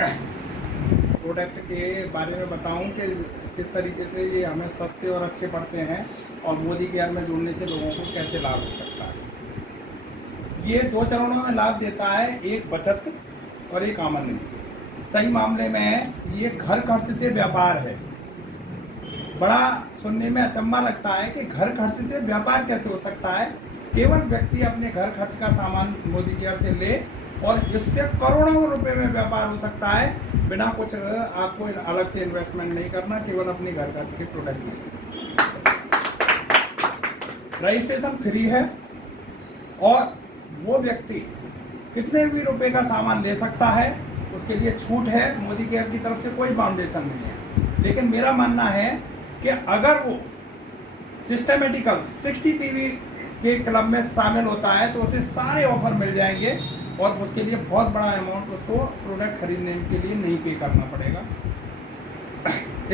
Product के बारे में बताऊं कि किस तरीके से ये हमें सस्ते और अच्छे पड़ते हैं और मोदी केयर में जुड़ने से लोगों को कैसे लाभ हो सकता है। ये 2 चरणों में लाभ देता है, एक बचत और एक आमदनी। सही मामले में ये घर खर्च से व्यापार है। बड़ा सुनने में अचंभा लगता है कि घर खर्च से व्यापार कैसे हो सकता है। केवल व्यक्ति अपने घर खर्च का सामान मोदी केयर से ले और इससे करोड़ों रुपए में व्यापार हो सकता है, बिना कुछ आपको अलग से इन्वेस्टमेंट नहीं करना, केवल अपने घर खर्च के प्रोडक्ट में। रजिस्ट्रेशन फ्री है और वो व्यक्ति कितने भी रुपए का सामान ले सकता है, उसके लिए छूट है। मोदी केयर की तरफ से कोई बाउंडेशन नहीं है। लेकिन मेरा मानना है कि अगर वो सिस्टमेटिकल 60 पीवी के क्लब में शामिल होता है तो उसे सारे ऑफर मिल जाएंगे और उसके लिए बहुत बड़ा अमाउंट उसको प्रोडक्ट खरीदने के लिए नहीं पे करना पड़ेगा।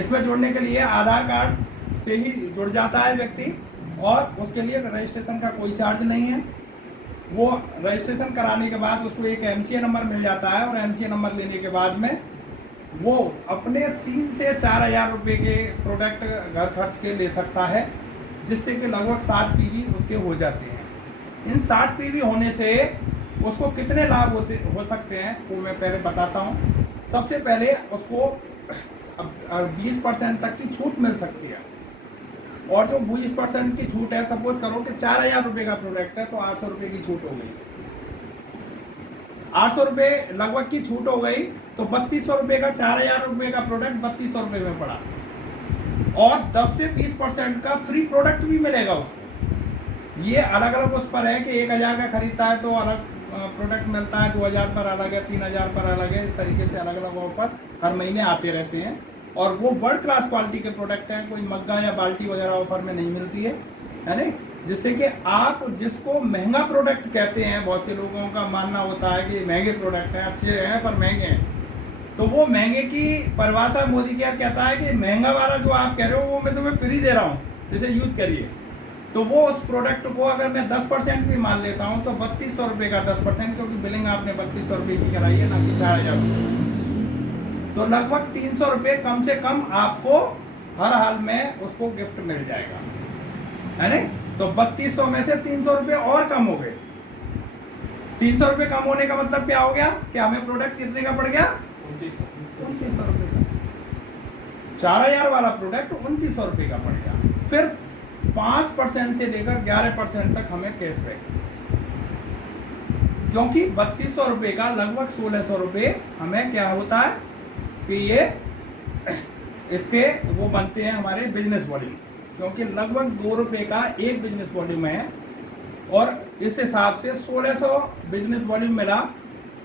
इसमें जुड़ने के लिए आधार कार्ड से ही जुड़ जाता है व्यक्ति और उसके लिए रजिस्ट्रेशन का कोई चार्ज नहीं है। वो रजिस्ट्रेशन कराने के बाद उसको एक एमसीए नंबर मिल जाता है और एमसीए नंबर लेने के बाद में वो अपने 3 से 4 हज़ार रुपये के प्रोडक्ट घर खर्च के ले सकता है, जिससे कि लगभग 60 पीवी उसके हो जाते हैं। इन 60 पीवी होने से उसको कितने लाभ हो सकते हैं वो मैं पहले बताता हूँ। सबसे पहले उसको 20% तक की छूट मिल सकती है और जो 20% की छूट है, सपोज करो कि 4,000 रुपये का प्रोडक्ट है तो 800 रुपये की छूट हो गई। 800 रुपये लगभग की छूट हो गई तो 3200 रुपये का 4,000 रुपये का प्रोडक्ट 3200 रुपये में पड़ा और 10 से 20% का फ्री प्रोडक्ट भी मिलेगा उसको। ये अलग अलग उस पर है कि 1,000 का खरीदता है तो अलग प्रोडक्ट मिलता है, 2,000 पर अलग है, 3,000 पर अलग है। इस तरीके से अलग अलग ऑफर हर महीने आते रहते हैं और वो वर्ल्ड क्लास क्वालिटी के प्रोडक्ट हैं। कोई मग्गा या बाल्टी वगैरह ऑफर में नहीं मिलती है ना, जिससे कि आप जिसको महंगा प्रोडक्ट कहते हैं, बहुत से लोगों का मानना होता है कि महंगे प्रोडक्ट हैं, अच्छे हैं पर महंगे हैं, तो वो महंगे की परिभाषा मोदी केयर कहता है कि महंगा वाला जो आप कह रहे हो वो मैं तुम्हें फ्री दे रहा हूँ, इसे यूज करिए। तो वो उस प्रोडक्ट को अगर मैं 10% भी मान लेता हूँ तो 3200 रुपये का 10%, क्योंकि बिलिंग आपने 3200 रुपये की कराई है ना कि 4,000 रुपये, तो लगभग 300 रुपये कम से कम आपको हर हाल में उसको गिफ्ट मिल जाएगा, है ना। तो 3200 में से 300 रुपये और कम हो गए। 300 रुपये कम होने का मतलब क्या हो गया कि हमें प्रोडक्ट कितने का पड़ गया? 2900 रुपये का। 4,000 वाला प्रोडक्ट 2900 रुपये का पड़ गया। फिर 5% से लेकर 11% तक हमें कैशबैक, क्योंकि 3200 रुपये का लगभग 1600 रुपये हमें क्या होता है कि ये इसके वो बनते हैं हमारे बिजनेस वॉल्यूम, क्योंकि लगभग 2 रुपये का एक बिजनेस वॉल्यूम है और इस हिसाब से 1600 बिजनेस वॉल्यूम मिला।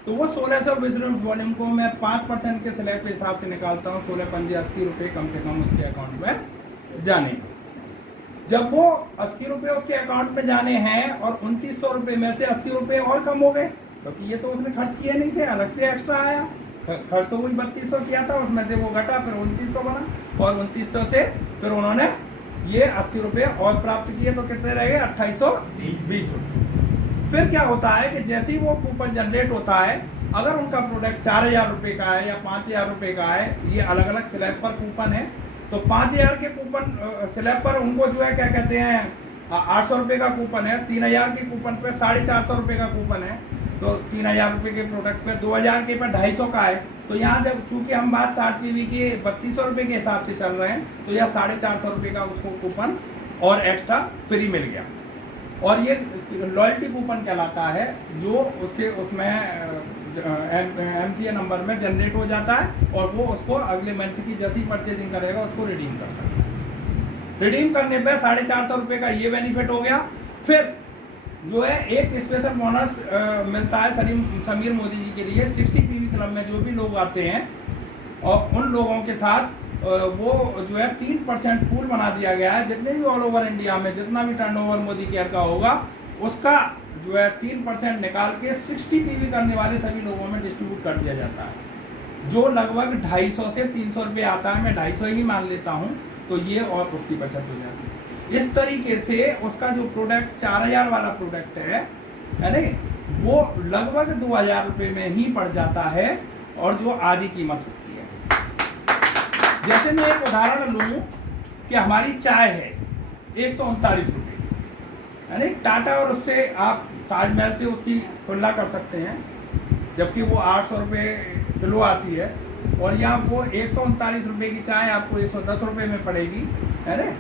तो वो 1600 बिजनेस वॉल्यूम को मैं 5% के स्लैब के हिसाब से निकालता हूँ। 16 पंजे 80 रुपये कम से कम उसके अकाउंट में जाने। जब वो 80 रुपये उसके अकाउंट में जाने हैं और 2900 रुपये में से 80 रुपये और कम हो गए, क्योंकि ये तो उसने खर्च किए नहीं थे, अलग से एक्स्ट्रा आया। खर्च तो वही 3200 किया था, उसमें से वो घटा, फिर 2900 बना और 2900 से फिर उन्होंने ये 80 रुपये और प्राप्त किए, तो कितने रह गए? 2820 रुपये। फिर क्या होता है कि जैसे ही वो कूपन जनरेट होता है, अगर उनका प्रोडक्ट 4,000 रुपये का है या 5,000 रुपये का है, ये अलग अलग स्लैब पर कूपन है, तो 5,000 के कूपन स्लैब पर उनको जो है क्या कहते हैं 800 रुपये का कूपन है, 3,000 के कूपन पे 450 रुपये का कूपन है, तो 3,000 रुपये के प्रोडक्ट पे 2,000 के पर 250 का है। तो यहाँ जब चूंकि हम बात 60 पीवी के 3200 रुपये के हिसाब से चल रहे हैं, तो यह 450 रुपये का उसको कूपन और एक्स्ट्रा फ्री मिल गया। और ये लॉयल्टी कूपन कहलाता है, जो उसके उसमें एमसीए नंबर में जनरेट हो जाता है और वो उसको अगले मंथ की जैसी परचेजिंग करेगा उसको रिडीम कर सकता है। रिडीम करने पे 450 रुपये का ये बेनिफिट हो गया। फिर जो है एक स्पेशल बोनस मिलता है समीर मोदी जी के लिए। 60 पीवी क्लब में जो भी लोग आते हैं और उन लोगों के साथ वो जो है 3% पूल बना दिया गया है। जितने भी ऑल ओवर इंडिया में जितना भी टर्नओवर मोदी केयर का होगा, उसका जो है 3% निकाल के 60 पीवी करने वाले सभी लोगों में डिस्ट्रीब्यूट कर दिया जाता है, जो लगभग 250 से 300 रुपये आता है। मैं 250 ही मान लेता हूँ, तो ये और उसकी बचत हो जाती है। इस तरीके से उसका जो प्रोडक्ट 4,000 वाला प्रोडक्ट है ना, वो लगभग 2,000 रुपये में ही पड़ जाता है और जो आधी कीमत होती है। जैसे मैं एक उदाहरण लूँ कि हमारी चाय है 139 रुपये की, यानी टाटा और उससे आप ताजमहल से उसकी तुलना कर सकते हैं, जबकि वो 800 रुपये किलो आती है, और यहाँ वो 139 रुपये की चाय आपको 110 रुपये में पड़ेगी, है ना।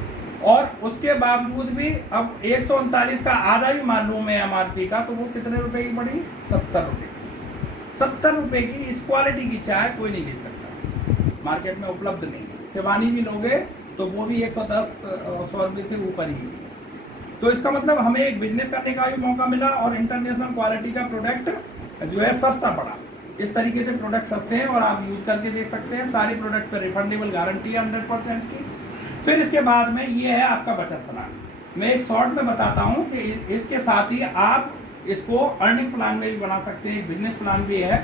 और उसके बावजूद भी अब 139 का आधा भी मान लूँ मैं MRP का, तो वो कितने रुपए की पड़ी? 70 रुपये की। 70 रुपये की इस क्वालिटी की चाय कोई नहीं ले सकता, मार्केट में उपलब्ध नहीं है। शिवानी भी लोगे तो वो भी 110-100 रुपये से ऊपर ही है। तो इसका मतलब हमें एक बिजनेस करने का भी मौका मिला और इंटरनेशनल क्वालिटी का प्रोडक्ट जो है सस्ता पड़ा। इस तरीके से प्रोडक्ट सस्ते हैं और आप यूज करके देख सकते हैं। सारे प्रोडक्ट पर रिफंडेबल गारंटी है 100% की। फिर इसके बाद में ये है आपका बचत प्लान। मैं एक शॉर्ट में बताता हूँ कि इसके साथ ही आप इसको अर्निंग प्लान में भी बना सकते हैं। बिजनेस प्लान भी है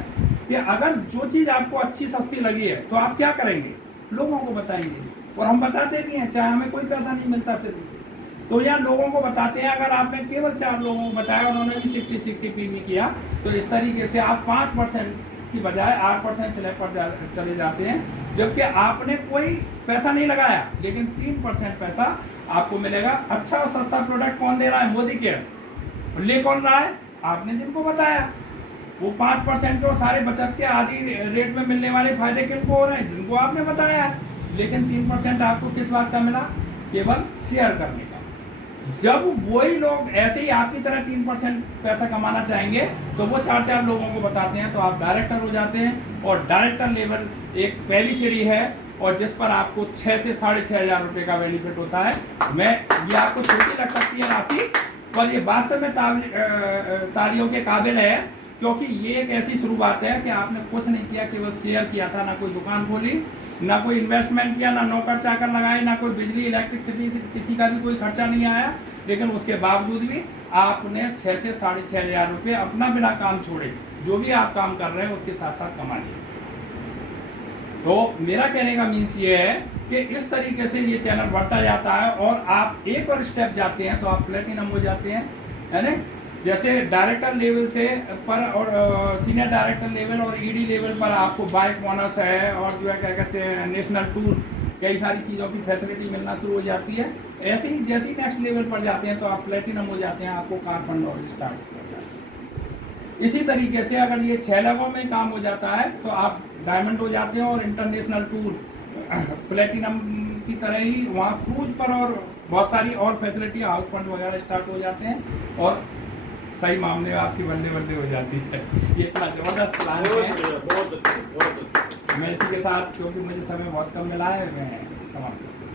कि अगर जो चीज़ आपको अच्छी सस्ती लगी है तो आप क्या करेंगे? लोगों को बताएंगे, और हम बताते भी हैं, चाहे हमें कोई पैसा नहीं मिलता फिर भी। तो यहाँ लोगों को बताते हैं। अगर आपने केवल 4 लोगों को बताया, उन्होंने भी 60-60 PV किया, तो इस तरीके से आप 5% की बजाय 8% स्लैब पर चले जाते हैं, जबकि आपने कोई पैसा नहीं लगाया, लेकिन 3% पैसा आपको मिलेगा। अच्छा और सस्ता प्रोडक्ट कौन दे रहा है? मोदी केयर। ले कौन रहा है? आपने जिनको बताया। वो 5% के सारे बचत के आधी रेट में मिलने वाले फायदे किनको हो रहे हैं? जिनको आपने बताया। लेकिन 3% आपको किस बात का मिला? केवल शेयर करने का। जब वही लोग ऐसे ही आपकी तरह 3% पैसा कमाना चाहेंगे तो वो 4 लोगों को बताते हैं, तो आप डायरेक्टर हो जाते हैं। और डायरेक्टर लेवल एक पहली सीढ़ी है, और जिस पर आपको 6 से 6,500 रुपये का बेनिफिट होता है। मैं ये आपको छोटी लग सकती है राशि, पर ये वास्तव में तालियों के काबिल है, क्योंकि ये एक ऐसी शुरुआत है कि आपने कुछ नहीं किया, केवल शेयर किया था। ना कोई दुकान खोली, ना कोई इन्वेस्टमेंट किया, ना नौकर चाकर लगाए, ना कोई बिजली इलेक्ट्रिसिटी किसी का भी कोई खर्चा नहीं आया। लेकिन उसके बावजूद भी आपने 6 से 6,500 रुपये अपना बिना काम छोड़े, जो भी आप काम कर रहे हैं उसके साथ साथ कमा लिए। तो मेरा कहने का मीन्स ये है कि इस तरीके से ये चैनल बढ़ता जाता है, और आप एक और स्टेप जाते हैं तो आप प्लेटिनम हो जाते हैं, है ना। जैसे डायरेक्टर लेवल से पर और सीनियर डायरेक्टर लेवल और ED लेवल पर आपको बाइक बोनस है, और जो है क्या कहते हैं नेशनल टूर, कई सारी चीज़ों की फैसिलिटी मिलना शुरू हो जाती है। ऐसे ही जैसे ही नेक्स्ट लेवल पर जाते हैं तो आप प्लेटिनम हो जाते हैं, आपको कार फंड और स्टार्ट हो जाता है। इसी तरीके से अगर ये 6 लेवल में काम हो जाता है तो आप डायमंड हो जाते हैं, और इंटरनेशनल टूर प्लेटिनम की तरह ही वहाँ क्रूज पर और बहुत सारी और फैसिलिटी, हाउस फंड वगैरह स्टार्ट हो जाते हैं, और सही मामले में आपकी बल्ले बल्ले हो जाती है। ये इतना जबरदस्त प्लान है। बहुत अच्छा। मैं इसी के साथ, क्योंकि मुझे समय बहुत कम मिला है, मैं समाप्त